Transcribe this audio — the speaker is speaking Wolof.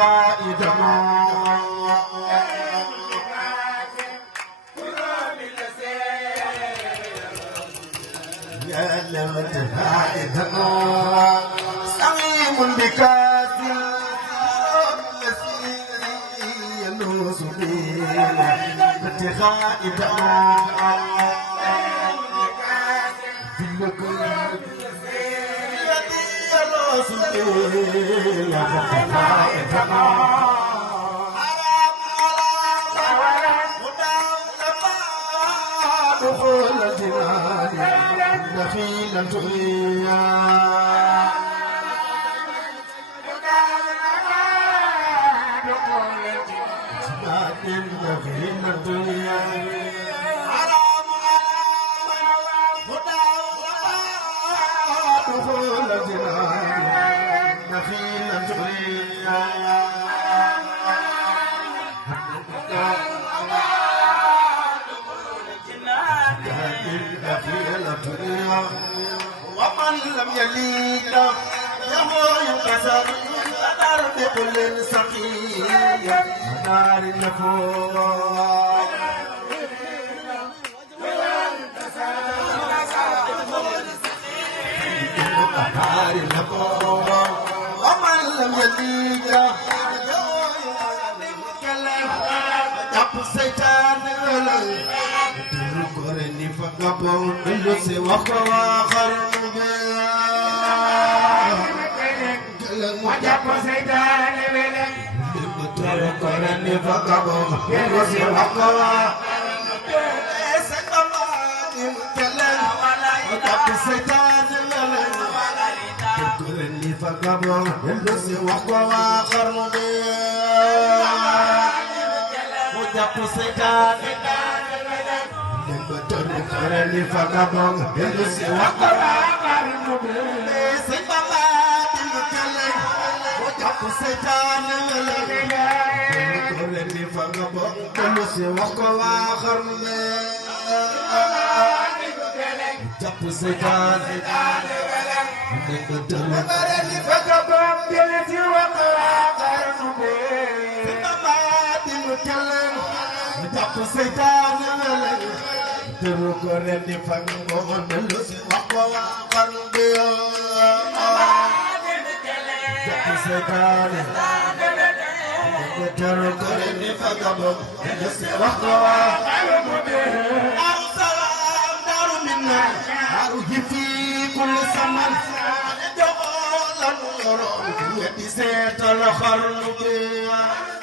قائدنا يا لوت قائدنا سميم بكاسل يلوس بينا قائدنا دخول الجنان دخيلة ومن لم يليك يهوى ينكسر فدار بكل سقيم نار النفور ومن لم يليك جاب سيطان تركني فقبل اللي وقوا خرب وجاب سيطان تركني فقبل اللي وقوا وجاب سيطان تركني فقبل اللي وقوا خرب وجاب سيطان Karani fakabong helusi wakara karnubi sebaba dimukale ojaku setane melele karani fakabong helusi wakara karnubi ojaku setane karani fakabong helusi wakara karnubi sebaba dimukale ojaku setane melele Terukore fango melusi wakwa karndio Jaki sekali Terukore fango melusi wakwa karndio Arsalam daru minna Aru hifi kul saman Jolan yoro Yeti setal karndio